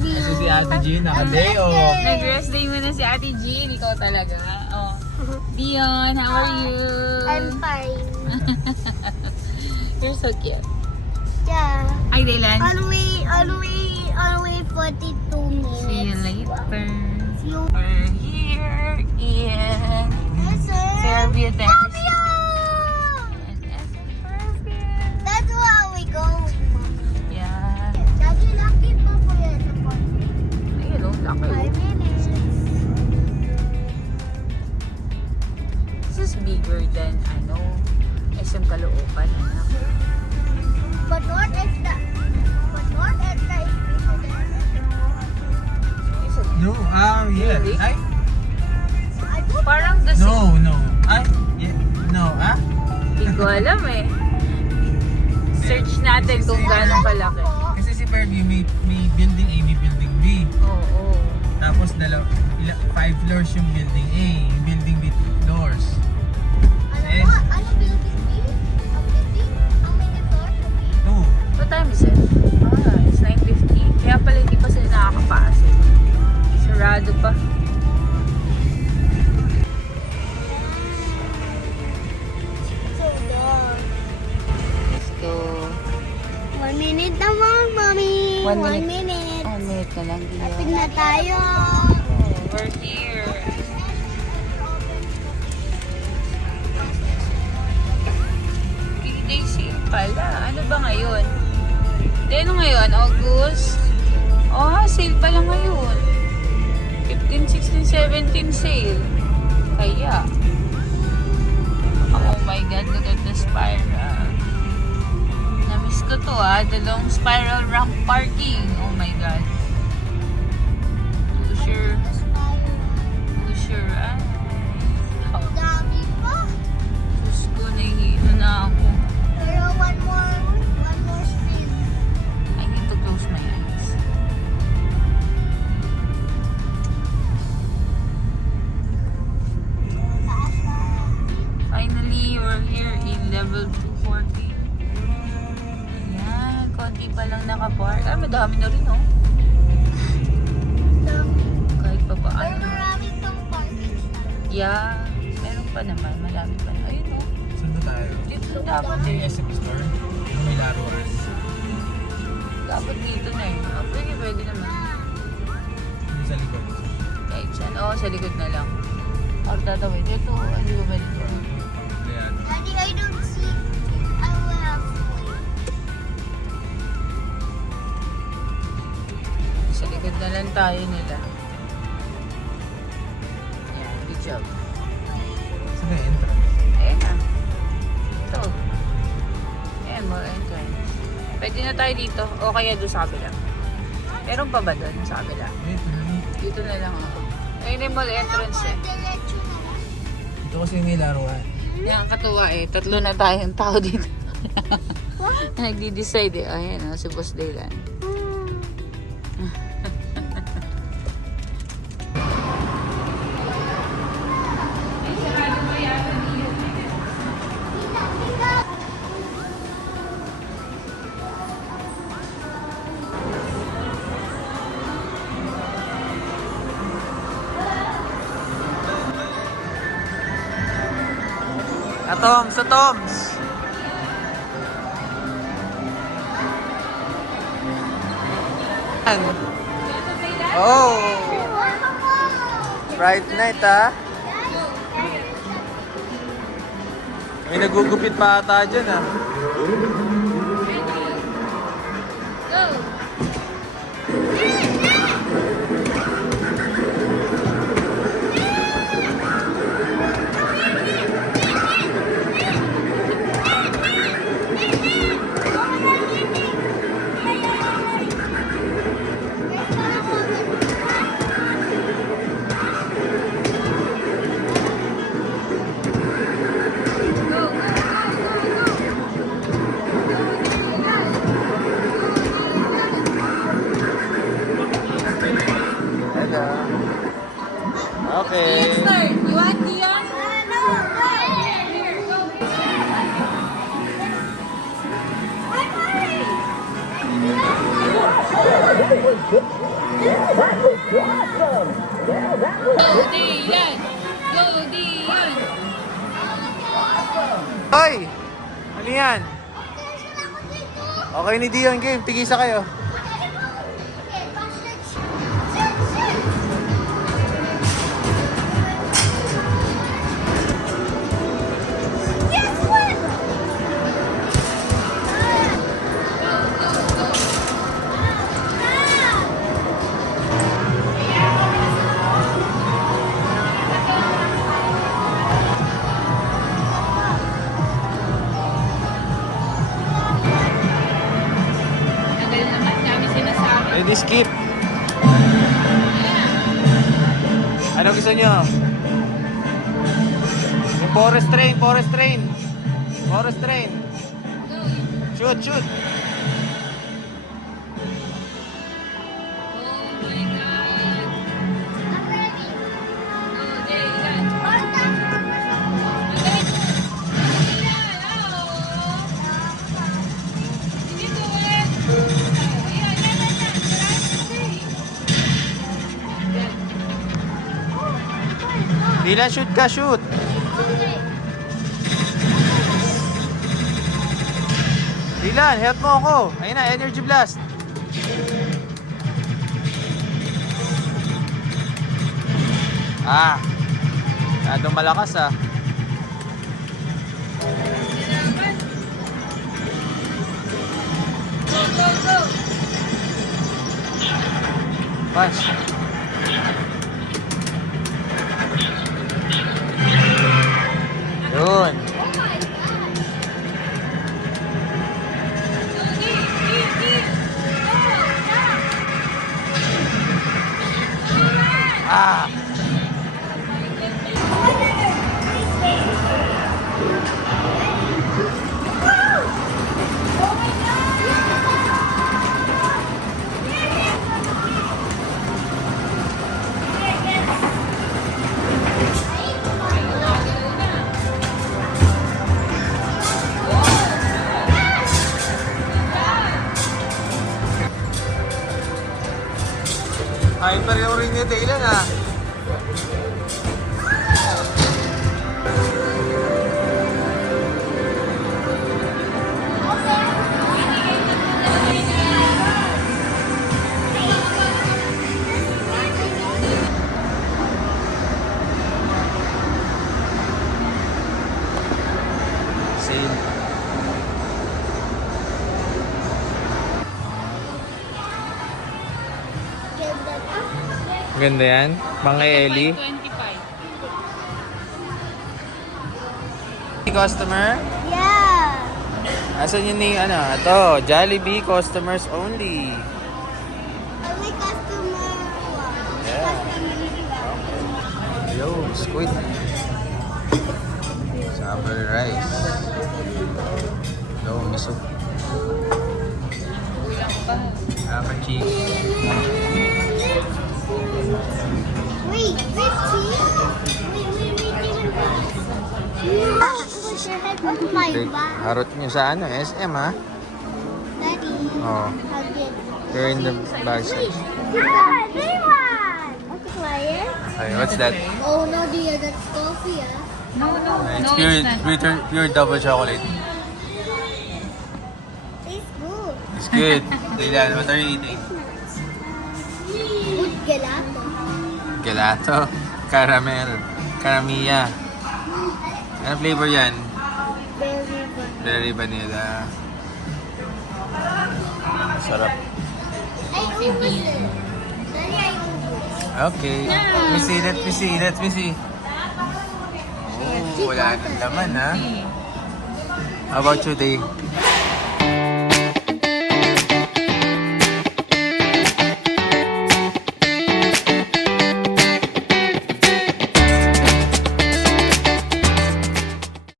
Kasi si Ate Jean, naka-day off. Nag-rest day mo na si Ate Jean. Ikaw talaga. Oh. Dion, how are you? I'm fine. You're so cute. Yeah. Ay, Dylan. Only 42 minutes. See you later. See you. We're here in Listen. Fairview, Tennessee. Fabio! In Fairview. That's where we going, Mommy. Yeah. Daddy, lucky po po yan sa konti. Ayun, oh, laki. 5 minutes. This is bigger than, SM Caloocan, anak. But what if the is bigger than Is it? No, yeah. Really? Ay, I don't Parang the same. no. Ay, yeah. No, Hindi ko alam eh. Search natin kung gaano kalaki. Kasi si Fairview may building A, may building B. Oo. Tapos 5 floors yung building A, yung building B 2 floors. Ano ba? Ano building B? Ang building? Ang many floors? No. What time is it? It's 9:50. Kaya pala hindi pa sila nakakapasok. Sarado pa. So long. Let's go. 1 minute naman, Mommy. 1 1 minute. minute. 1 minute na lang, Dion. Lapit na tayo. We're here. Three-day sale pala. Ano ba ngayon? Di, ano ngayon? August? Oh, sale pala ngayon. 15, 16, 17 sale. Kaya. Oh my God, look at the spiral. Namiss ko to dalawang spiral ramp parking. Oh my God. Too sure. Too sure. Ang dami pa. Diyos ko, nahihilo na ako. Pero one more street. I need to close my eyes. Taas na. Finally, we're here in level 240. Ayan, konti pa lang nakapark. Madami na rin, oh. Kahit pa Pero paano. maraming pang parking na. Yeah, meron pa naman. Marami pa na. Ayun, oh. Saan ba tayo? Dito dapat May eh. SM store? Yung may laruan. Dapat dito na eh. Oh, pwede naman. Yung sa likod. Kahit saan. Oo, sa likod na lang. Or tatawid. Dito, hindi ba dito? Ayan. Daddy, I don't see. I will have to wait. Sa likod na lang tayo nila. Ayan, good job. Saan na yung entrance? Ayan na. Ito. Ayan, more entrance. Pwede na tayo dito. O kaya doon sa kabila. Meron pa ba doon sa kabila? Wait, Dito na lang ako. Ayun yung mall entrance eh. Diretso na lang. ito kasi may laruan. Yan, katuwa eh. Tatlo na tayong tao dito. Nagdi-decide eh. Ayan si Boss Dylan. Toms, sa Toms! Oh! Bright night May nagugupit pa ata dyan Go! Hoy! Ano yan? Okay ni Dion, game. Tigisa kayo. Tagal naman, dami sinasabi. Ready, skip. Ano gusto nyo? Yung forest train, forest train. Forest train. Shoot, shoot. Oh my God. Oh, Jaylan. Madali. Jaylan, oh. Sige, do it. Ayan, yan. Yan. Dilan, shoot ka, shoot. Dilan, help mo ako. Ayun na, energy blast. Masyadong malakas ah. Go, go, go. Punch. Yun. Ah! Ay, pareho rin ni Dylan ah. Same. Ganda yan. Mga Eli. 25. Customer? Yeah. Asan yun ni ano? Ito, Jollibee customers only. Only customer one. Yeah. Customer one. Yo, squid. Summer rice. Yo, miso. Kulang pa. Cheese. Wait, cheese? Put your head on my back. Harot nyo sa ano, SM ha? Daddy. Oh. Hug it. They're in the bag section. They won! Want to try it? Okay, what's that? Oh no, dear, that's coffee, ah. No, no, It's no, pure, it's not. pure double chocolate. Tastes good. It's good. Dylan, what are you eating? Good gelato. Gelato. Caramel. Caramilla. Ano flavor yan? Very fun. Berry vanilla. Sarap. Ay, ubus eh. Daddy, ay ubus. Okay. Let me see, let me see, let me see. Oh, wala nang laman ha. How about you, Day?